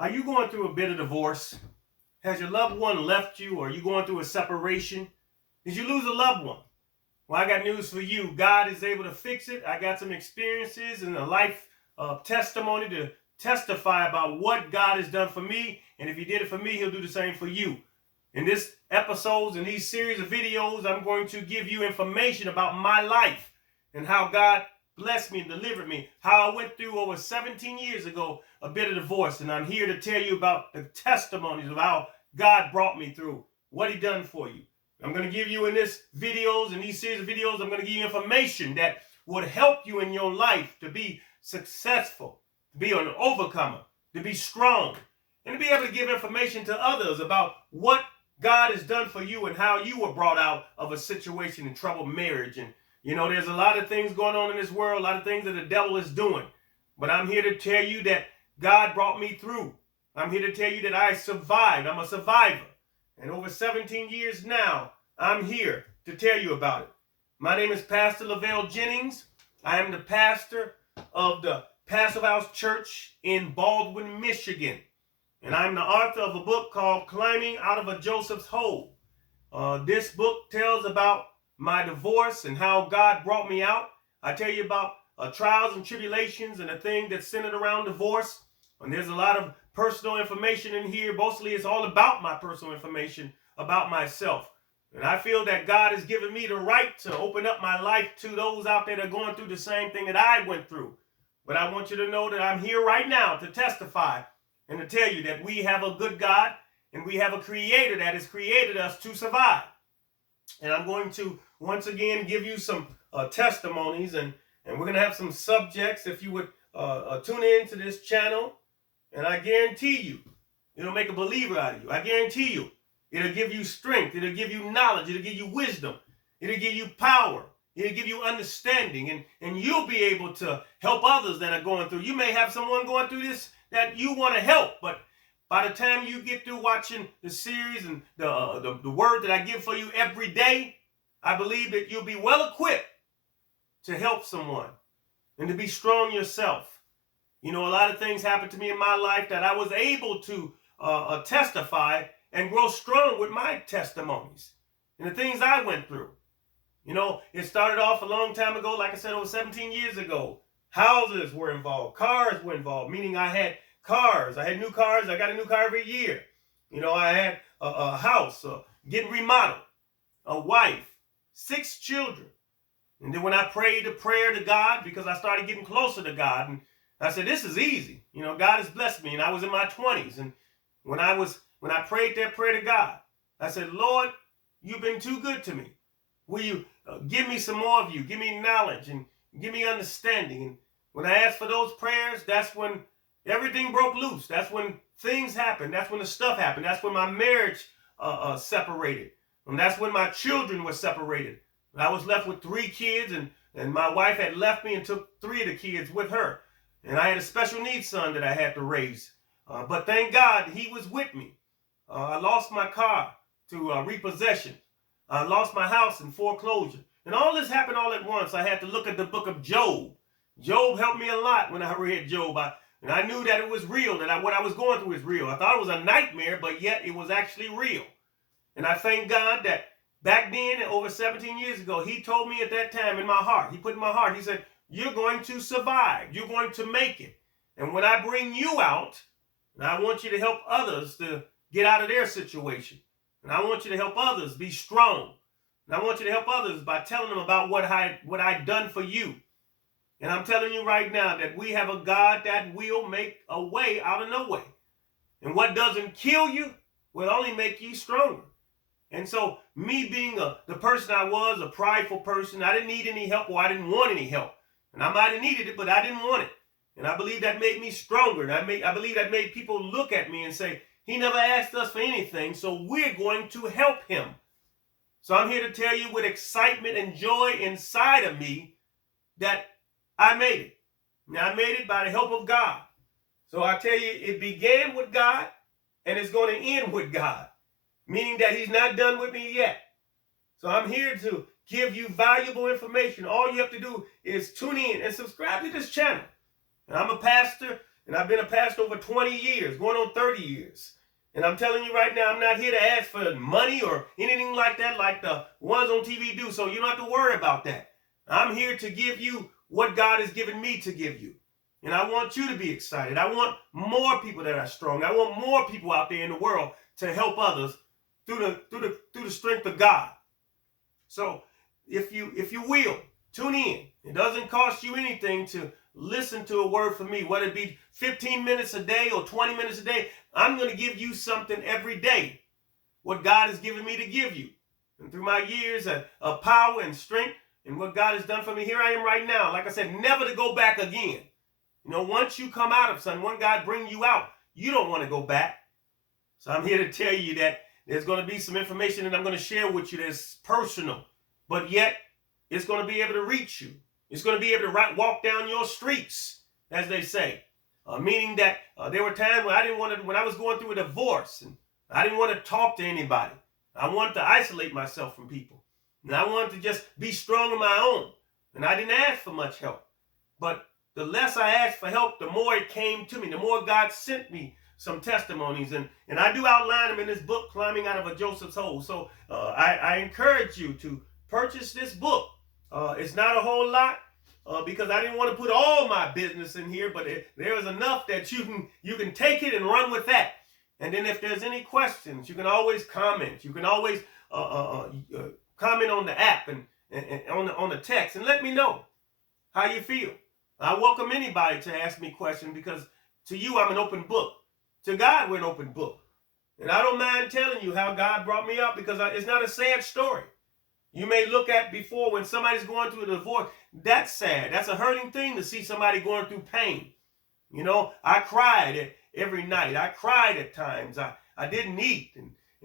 Are you going through a bit of divorce? Has your loved one left you, or are you going through a separation? Did you lose a loved one? Well, I got news for you. God is able to fix it. I got some experiences and a life testimony to testify about what God has done for me. And if he did it for me, he'll do the same for you. In this episodes and these series of videos, I'm going to give you information about my life and how God blessed me and delivered me, how I went through over 17 years ago a bit of divorce. And I'm here to tell you about the testimonies of how God brought me through, what he done for you. I'm going to give you in this videos and these series of videos, I'm going to give you information that would help you in your life to be successful, to be an overcomer, to be strong, and to be able to give information to others about what God has done for you and how you were brought out of a situation in troubled marriage. And there's a lot of things going on in this world, a lot of things that the devil is doing. But I'm here to tell you that God brought me through. I'm here to tell you that I survived. I'm a survivor. And over 17 years now, I'm here to tell you about it. My name is Pastor Jennings. I am the pastor of the Passive House Church in Baldwin, Michigan. And I'm the author of a book called Climbing Out of a Joseph's Hole. This book tells about my divorce and how God brought me out. I tell you about trials and tribulations and the thing that's centered around divorce. And there's a lot of personal information in here. Mostly it's all about my personal information about myself. And I feel that God has given me the right to open up my life to those out there that are going through the same thing that I went through. But I want you to know that I'm here right now to testify and to tell you that we have a good God and we have a creator that has created us to survive. And I'm going to once again give you some testimonies, and we're going to have some subjects if you would tune in to this channel. And I guarantee you, it'll make a believer out of you. I guarantee you, it'll give you strength. It'll give you knowledge. It'll give you wisdom. It'll give you power. It'll give you understanding. And you'll be able to help others that are going through. You may have someone going through this that you want to help. But by the time you get through watching the series and the word that I give for you every day, I believe that you'll be well equipped to help someone and to be strong yourself. A lot of things happened to me in my life that I was able to testify and grow strong with my testimonies and the things I went through. It started off a long time ago, like I said, over 17 years ago. Houses were involved. Cars were involved, meaning I had cars. I had new cars. I got a new car every year. I had a house getting remodeled, a wife, 6 children. And then when I prayed a prayer to God, because I started getting closer to God, and I said, this is easy. God has blessed me. And I was in my 20s. And when I prayed that prayer to God, I said, Lord, you've been too good to me. Will you give me some more of you? Give me knowledge and give me understanding. And when I asked for those prayers, that's when everything broke loose. That's when things happened. That's when the stuff happened. That's when my marriage separated. And that's when my children were separated. I was left with 3 kids, and my wife had left me and took 3 of the kids with her. And I had a special needs son that I had to raise. But thank God he was with me. I lost my car to repossession. I lost my house in foreclosure. And all this happened all at once. I had to look at the book of Job. Job helped me a lot when I read Job. And I knew that it was real, that what I was going through is real. I thought it was a nightmare, but yet it was actually real. And I thank God that back then, over 17 years ago, he told me at that time in my heart, he put in my heart, he said, you're going to survive. You're going to make it. And when I bring you out, and I want you to help others to get out of their situation. And I want you to help others be strong. And I want you to help others by telling them about what I've done for you. And I'm telling you right now that we have a God that will make a way out of no way. And what doesn't kill you will only make you stronger. And so me being the person I was, a prideful person, I didn't need any help, or I didn't want any help. And I might have needed it, but I didn't want it. And I believe that made me stronger. And I believe that made people look at me and say, he never asked us for anything, so we're going to help him. So I'm here to tell you with excitement and joy inside of me that I made it. Now, I made it by the help of God. So I tell you, it began with God and it's going to end with God, meaning that he's not done with me yet. So I'm here to give you valuable information. All you have to do is tune in and subscribe to this channel. And I'm a pastor And I've been a pastor over 20 years, going on 30 years. And I'm telling you right now, I'm not here to ask for money or anything like that, like the ones on TV do. So you don't have to worry about that. I'm here to give you what God has given me to give you. And I want you to be excited. I want more people that are strong. I want more people out there in the world to help others through the strength of God. So if you will, tune in. It doesn't cost you anything to listen to a word from me, whether it be 15 minutes a day or 20 minutes a day. I'm going to give you something every day, what God has given me to give you. And through my years of power and strength and what God has done for me, here I am right now. Like I said, never to go back again. You know, once you come out of something, when God brings you out, you don't want to go back. So I'm here to tell you that there's going to be some information that I'm going to share with you that's personal, but yet it's going to be able to reach you. It's going to be able to walk down your streets, as they say. Meaning that there were times when I didn't want to, when I was going through a divorce, and I didn't want to talk to anybody. I wanted to isolate myself from people. And I wanted to just be strong on my own. And I didn't ask for much help. But the less I asked for help, the more it came to me. The more God sent me some testimonies. And I do outline them in this book, Climbing Out of a Joseph's Hole. So I encourage you to purchase this book. It's not a whole lot. Because I didn't want to put all my business in here, but there is enough that you can take it and run with that. And then if there's any questions, you can always comment. You can always comment on the app and on the text and let me know how you feel. I welcome anybody to ask me questions because to you, I'm an open book. To God, we're an open book. And I don't mind telling you how God brought me out because it's not a sad story. You may look at before when somebody's going through a divorce, that's sad. That's a hurting thing to see somebody going through pain. You know, I cried every night. I cried at times. I didn't eat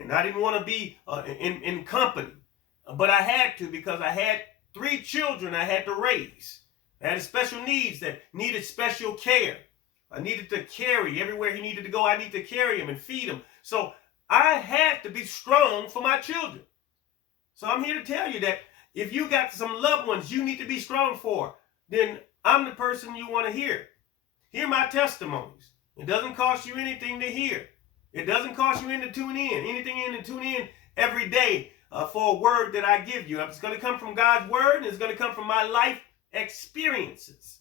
and I didn't want to be in company. But I had to because I had 3 children I had to raise. I had special needs that needed special care. I needed to carry everywhere he needed to go. I needed to carry him and feed him. So I had to be strong for my children. So I'm here to tell you that if you got some loved ones you need to be strong for, then I'm the person you want to hear. Hear my testimonies. It doesn't cost you anything to hear. It doesn't cost you anything to tune in every day for a word that I give you. It's going to come from God's word, and it's going to come from my life experiences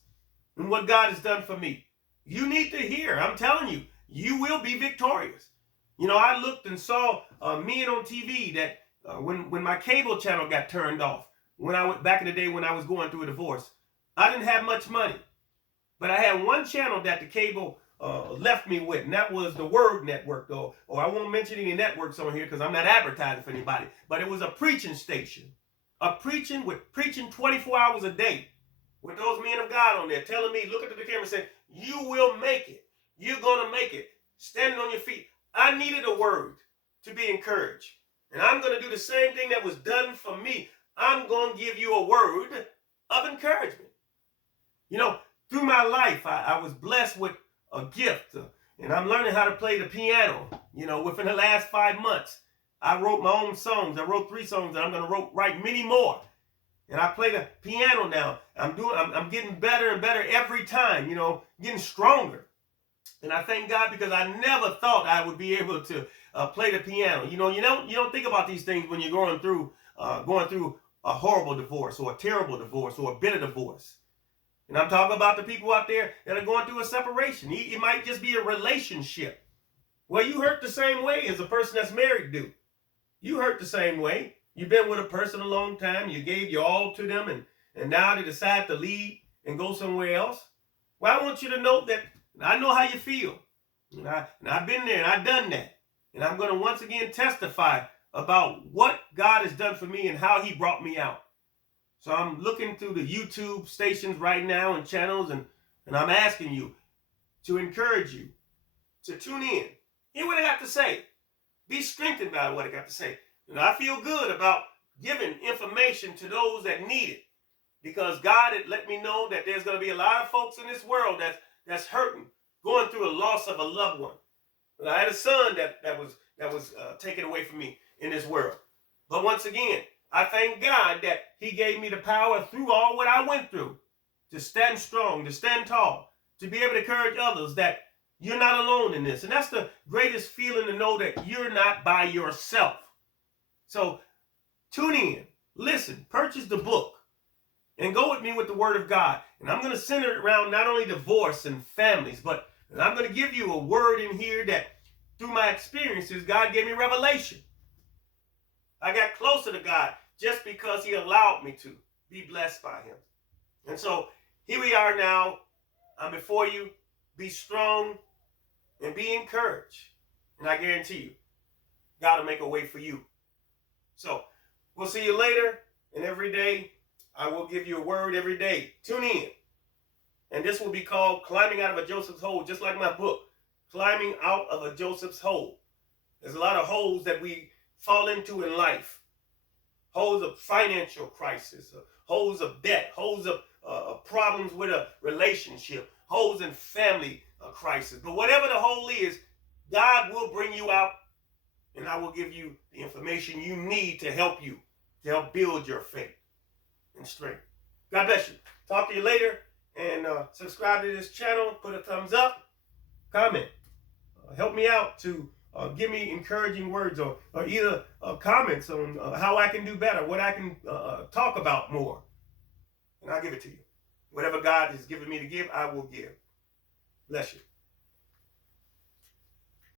and what God has done for me. You need to hear. I'm telling you, you will be victorious. You know, I looked and saw men on TV that when my cable channel got turned off, when I went back in the day when I was going through a divorce, I didn't have much money, but I had one channel that the cable left me with, and that was the Word Network, or I won't mention any networks on here because I'm not advertising for anybody, but it was a preaching station, preaching 24 hours a day with those men of God on there telling me, look at the camera and say, you will make it. You're going to make it. Standing on your feet. I needed a word to be encouraged. And I'm going to do the same thing that was done for me. I'm going to give you a word of encouragement. You know, through my life, I was blessed with a gift. And I'm learning how to play the piano. You know, within the last 5 months, I wrote my own songs. I wrote 3 songs, and I'm going to write many more. And I play the piano now. I'm getting better and better every time, you know, getting stronger. And I thank God because I never thought I would be able to play the piano. You don't think about these things when you're going through a horrible divorce or a terrible divorce or a bitter divorce. And I'm talking about the people out there that are going through a separation. It might just be a relationship. Well, you hurt the same way as a person that's married do. You hurt the same way. You've been with a person a long time. You gave your all to them, and now they decide to leave and go somewhere else. Well, I want you to know that I know how you feel. And I've been there, and I've done that. And I'm going to once again testify about what God has done for me and how he brought me out. So I'm looking through the YouTube stations right now and channels, and I'm asking you to encourage you to tune in. Hear what I got to say. Be strengthened by what I got to say. And I feel good about giving information to those that need it, because God had let me know that there's going to be a lot of folks in this world that's hurting, going through a loss of a loved one. I had a son that was taken away from me in this world. But once again, I thank God that he gave me the power through all what I went through to stand strong, to stand tall, to be able to encourage others that you're not alone in this. And that's the greatest feeling, to know that you're not by yourself. So tune in, listen, purchase the book, and go with me with the Word of God. And I'm going to center it around not only divorce and families, but I'm going to give you a word in here that through my experiences, God gave me revelation. I got closer to God just because he allowed me to be blessed by him. And so here we are now. I'm before you. Be strong and be encouraged. And I guarantee you, God will make a way for you. So we'll see you later. And every day, I will give you a word every day. Tune in. And this will be called Climbing Out of a Joseph's Hole, just like my book, Climbing Out of a Joseph's Hole. There's a lot of holes that we fall into in life. Holes of financial crisis, holes of debt, holes of problems with a relationship, holes in family crisis. But whatever the hole is, God will bring you out, and I will give you the information you need to help build your faith and strength. God bless you. Talk to you later, and subscribe to this channel. Put a thumbs up, comment. Help me out to give me encouraging words, or either comments on how I can do better, what I can talk about more. And I'll give it to you. Whatever God has given me to give, I will give. Bless you.